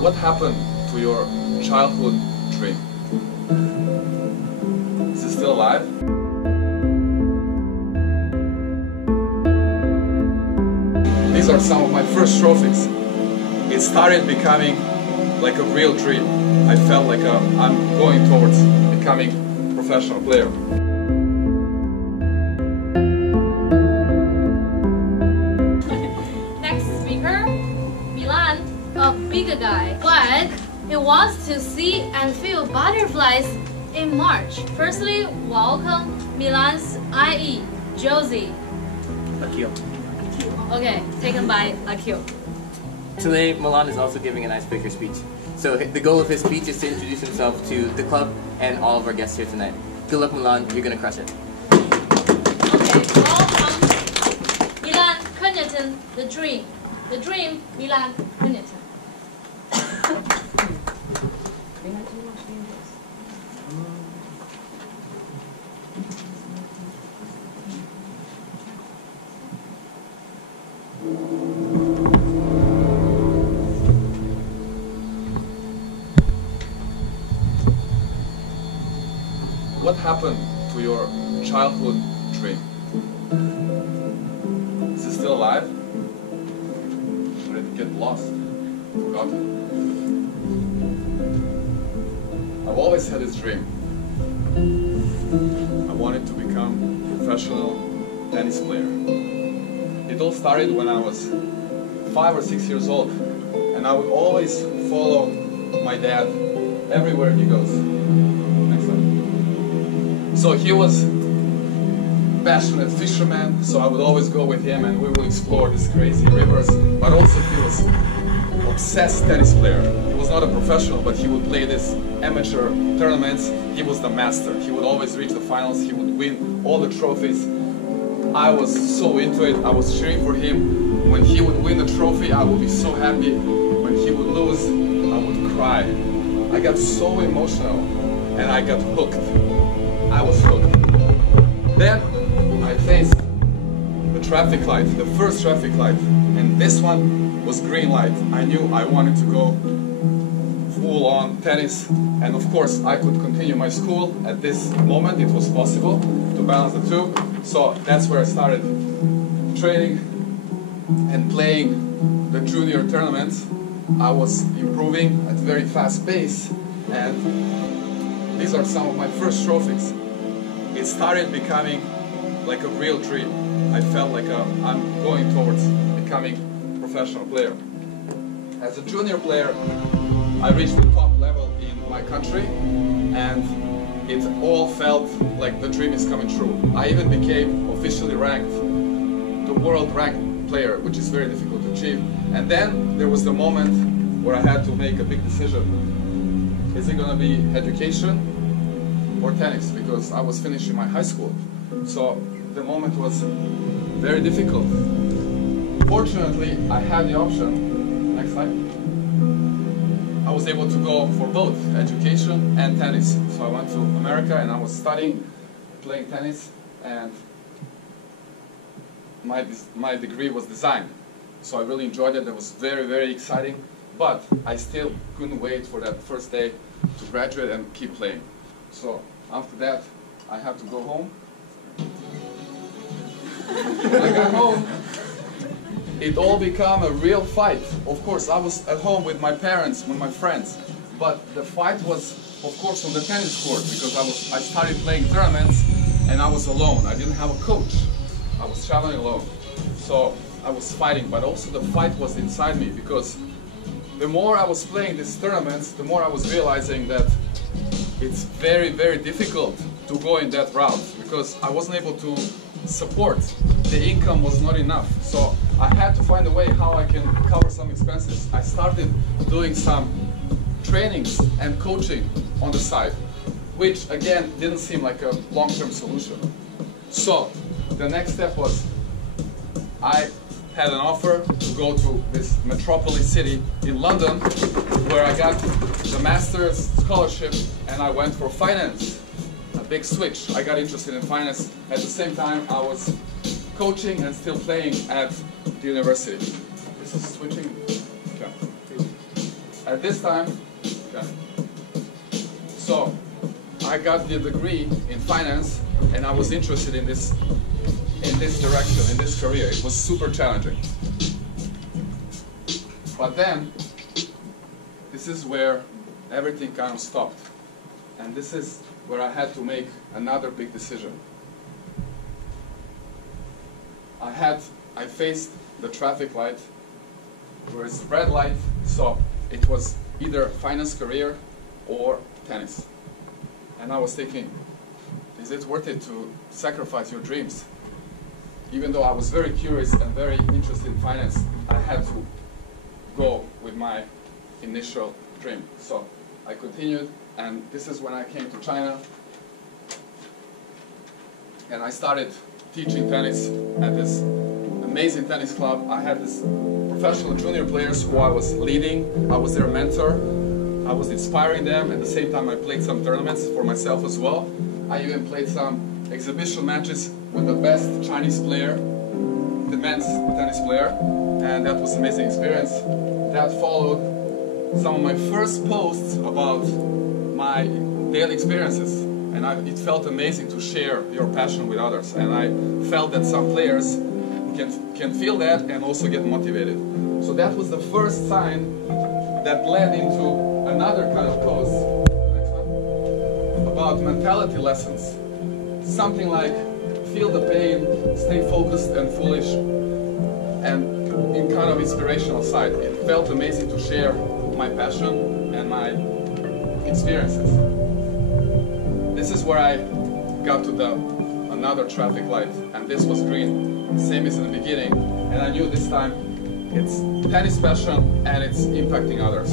What happened to your childhood dream? Is it still alive? These are some of my first trophies. It started becoming like a real dream. I felt like I'm going towards becoming a professional player. Next speaker, Milan, a bigger guy, but he wants to see and feel butterflies in March. Firstly, welcome Milan's IE, Josie. Akio. Okay, taken by Akio. Today, Milan is also giving an icebreaker speech. So the goal of his speech is to introduce himself to the club and all of our guests here tonight. Good luck, Milan. You're gonna crush it. Okay, welcome Milan Kunyatin, the dream. The dream, Milan Kunyatin. What happened to your childhood dream? Is it still alive? Or did it get lost? Forgotten? I've always had this dream. I wanted to become a professional tennis player. It all started when I was 5 or 6 years old, and I would always follow my dad everywhere he goes. Next time. So he was a passionate fisherman, so I would always go with him and we would explore these crazy rivers. But also he was an obsessed tennis player. He was not a professional, but he would play these amateur tournaments. He was the master. He would always reach the finals. He would win all the trophies. I was so into it. I was cheering for him. When he would win a trophy, I would be so happy. When he would lose, I would cry. I got so emotional and I got hooked. I was hooked. Then I faced the traffic light, the first traffic light, and this one was green light. I knew I wanted to go full on tennis, and of course I could continue my school. At this moment it was possible to balance the two, so that's where I started training and playing the junior tournaments. I was improving at a very fast pace, and these are some of my first trophies. It started becoming like a real dream. I felt like I'm going towards becoming a professional player. As a junior player, I reached the top level in my country, and it all felt like the dream is coming true. I even became officially ranked, the world ranked player, which is very difficult to achieve. And then there was the moment where I had to make a big decision. Is it going to be education or tennis? Because I was finishing my high school. So the moment was very difficult. Fortunately, I had the option. Next slide. I was able to go for both education and tennis. So I went to America and I was studying, playing tennis, and my degree was design. So I really enjoyed it. It was very, very exciting. But I still couldn't wait for that first day to graduate and keep playing. So after that, I had to go home. When I got home, it all became a real fight. Of course, I was at home with my parents, with my friends. But the fight was, of course, on the tennis court, because I started playing tournaments and I was alone. I didn't have a coach. I was traveling alone. So I was fighting, but also the fight was inside me, because the more I was playing these tournaments, the more I was realizing that it's very, very difficult to go in that route, because I wasn't able to support. The income was not enough. So I had to find a way how I can cover some expenses. I started doing some trainings and coaching on the side, which again didn't seem like a long-term solution. So the next step was I had an offer to go to this metropolis city in London, where I got the master's scholarship and I went for finance. A big switch. I got interested in finance. At the same time, I was coaching and still playing at the university. This is switching. Okay. at this time, okay, so I got the degree in finance, and I was interested in this direction, in this career. It was super challenging. But then, this is where everything kind of stopped. And this is where I had to make another big decision. I faced the traffic light, where it's red light, so it was either finance career or tennis. And I was thinking, is it worth it to sacrifice your dreams? Even though I was very curious and very interested in finance, I had to go with my initial dream. So I continued, and this is when I came to China, and I started teaching tennis at this amazing tennis club. I had this professional junior players who I was leading. I was their mentor. I was inspiring them. At the same time, I played some tournaments for myself as well. I even played some exhibition matches with the best Chinese player, the men's tennis player, and that was an amazing experience. That followed some of my first posts about my daily experiences, and it felt amazing to share your passion with others, and I felt that some players can feel that and also get motivated. So that was the first sign that led into another kind of post, next one, about mentality lessons. Something like, feel the pain, stay focused and foolish, and in kind of inspirational side. It felt amazing to share my passion and my experiences. This is where I got to another traffic light, and this was green, same as in the beginning, and I knew this time it's tennis passion and it's impacting others.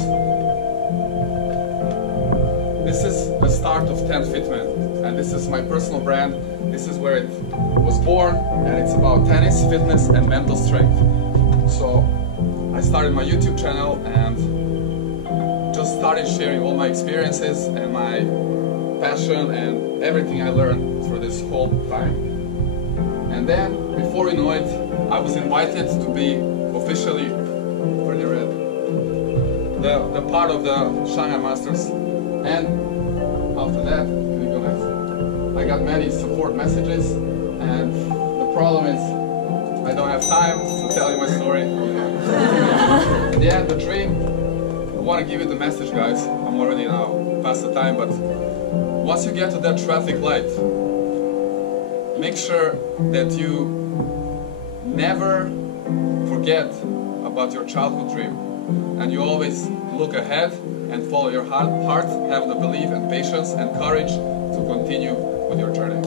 This is the start of TENFITMEN, and this is my personal brand. This is where it was born, and it's about tennis, fitness, and mental strength. So I started my YouTube channel and just started sharing all my experiences and my passion and everything I learned through this whole time. And then, before you know it, I was invited to be officially, pretty red, the part of the Shanghai Masters. And after that, I got many support messages, and the problem is I don't have time to tell you my story. In the end, the dream, I want to give you the message, guys. I'm already now past the time, but once you get to that traffic light, make sure that you never forget about your childhood dream, and you always look ahead and follow your heart, have the belief and patience and courage to continue with your journey.